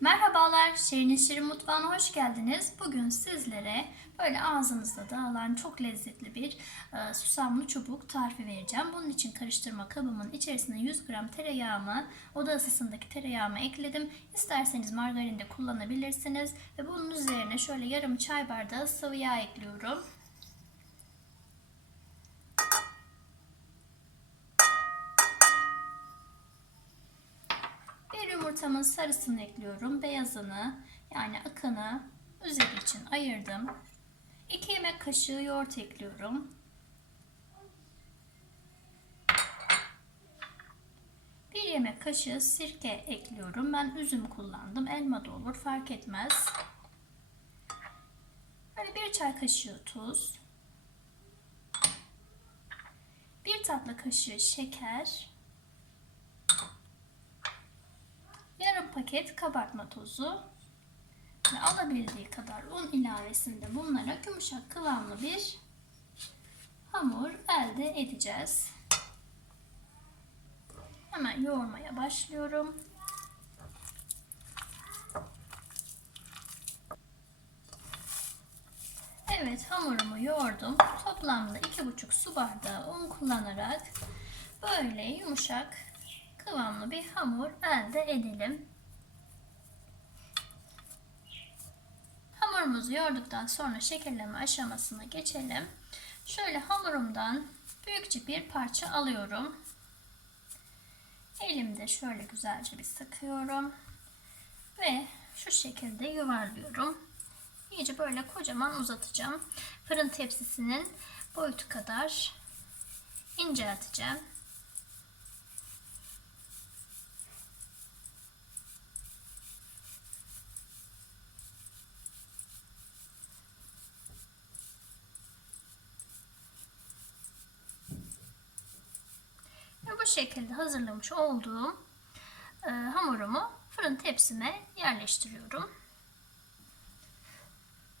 Merhabalar, Şirin Şirin Mutfağı'na hoş geldiniz. Bugün sizlere böyle ağzınızda dağılan çok lezzetli bir e, susamlı çubuk tarifi vereceğim. Bunun için karıştırma kabımın içerisine 100 gram tereyağımı, oda ısısındaki tereyağımı ekledim. İsterseniz margarin de kullanabilirsiniz. Ve bunun üzerine şöyle yarım çay bardağı sıvı yağ ekliyorum. Yumurtamın sarısını ekliyorum. Beyazını yani akını üzeri için ayırdım. 2 yemek kaşığı yoğurt ekliyorum. Bir yemek kaşığı sirke ekliyorum. Ben üzüm kullandım. Elma da olur fark etmez. Böyle bir çay kaşığı tuz. Bir tatlı kaşığı şeker. yarım paket kabartma tozu ve alabildiği kadar un ilavesinde bulunarak yumuşak kıvamlı bir hamur elde edeceğiz. Hemen yoğurmaya başlıyorum. Evet hamurumu yoğurdum. Toplamda 2,5 su bardağı un kullanarak böyle yumuşak kıvamlı bir hamur elde edelim. Hamurumuzu yoğurduktan sonra şekerleme aşamasına geçelim. Şöyle hamurumdan büyükçe bir parça alıyorum. Elimde şöyle güzelce bir sıkıyorum. Ve şu şekilde yuvarlıyorum. İyice böyle kocaman uzatacağım. Fırın tepsisinin boyutu kadar incelteceğim. Şekilde hazırlamış olduğum e, hamurumu fırın tepsime yerleştiriyorum.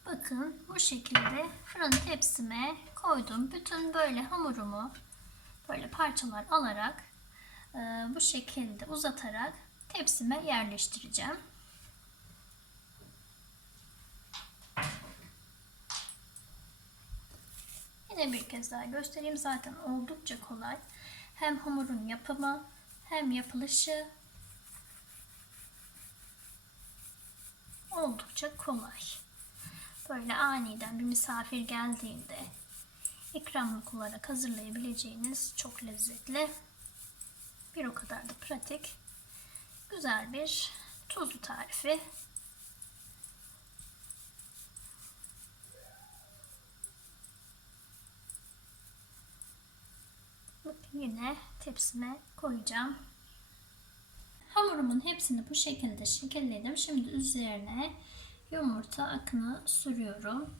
Bakın bu şekilde fırın tepsime koydum. Bütün böyle hamurumu böyle parçalar alarak e, bu şekilde uzatarak tepsime yerleştireceğim. Yine bir kez daha göstereyim. Zaten oldukça kolay. Hem hamurun yapımı hem yapılışı oldukça kolay. Böyle aniden bir misafir geldiğinde ikramlık olarak hazırlayabileceğiniz çok lezzetli bir o kadar da pratik güzel bir tuzlu tarifi. Yine tepsime koyacağım. Hamurumun hepsini bu şekilde şekilledim. Şimdi üzerine yumurta akını sürüyorum.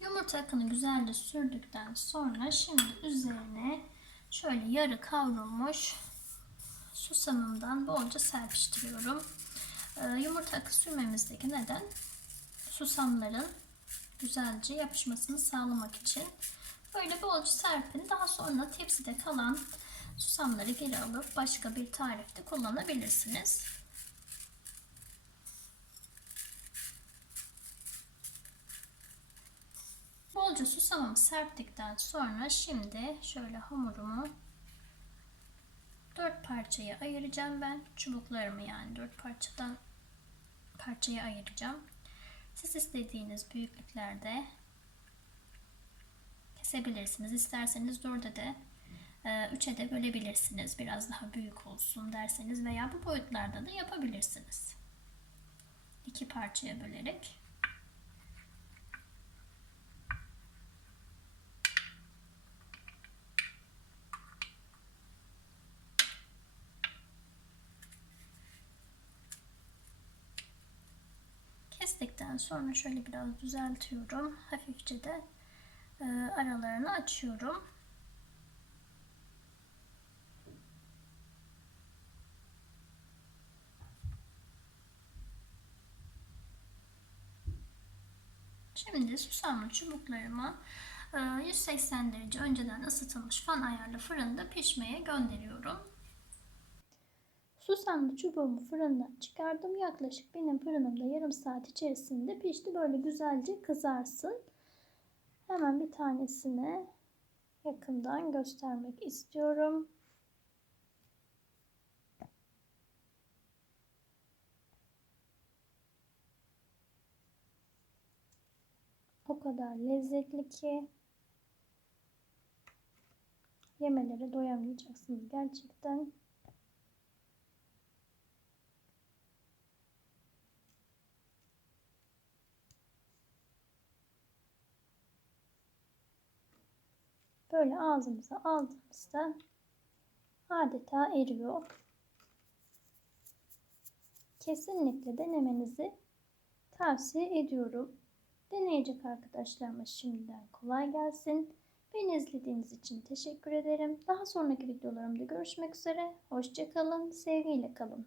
Yumurta akını güzelce sürdükten sonra şimdi üzerine şöyle yarı kavrulmuş susamımdan bolca serpiştiriyorum. Ee, yumurta akı sürmemizdeki neden susamların güzelce yapışmasını sağlamak için. Böyle bolca serpin. Daha sonra tepside kalan susamları geri alıp başka bir tarifte kullanabilirsiniz. Bolca susamımı serptikten sonra şimdi şöyle hamurumu dört parçaya ayıracağım ben. Çubuklarımı yani dört parçadan parçaya ayıracağım. Siz istediğiniz büyüklüklerde kesebilirsiniz. İsterseniz dörde de e, üçe de bölebilirsiniz. Biraz daha büyük olsun derseniz veya bu boyutlarda da yapabilirsiniz. İki parçaya bölerek. Kestikten sonra şöyle biraz düzeltiyorum. Hafifçe de e, aralarını açıyorum. Şimdi susamlı çubuklarımı e, 180 derece önceden ısıtılmış fan ayarlı fırında pişmeye gönderiyorum. Susamlı çubuğumu fırından çıkardım. Yaklaşık benim fırınımda yarım saat içerisinde pişti. Böyle güzelce kızarsın. Hemen bir tanesini yakından göstermek istiyorum. O kadar lezzetli ki yemelere doyamayacaksınız gerçekten. Böyle ağzımıza aldığımızda adeta eriyor. Kesinlikle denemenizi tavsiye ediyorum. Deneyecek arkadaşlarıma şimdiden kolay gelsin. Beni izlediğiniz için teşekkür ederim. Daha sonraki videolarımda görüşmek üzere. Hoşçakalın, sevgiyle kalın.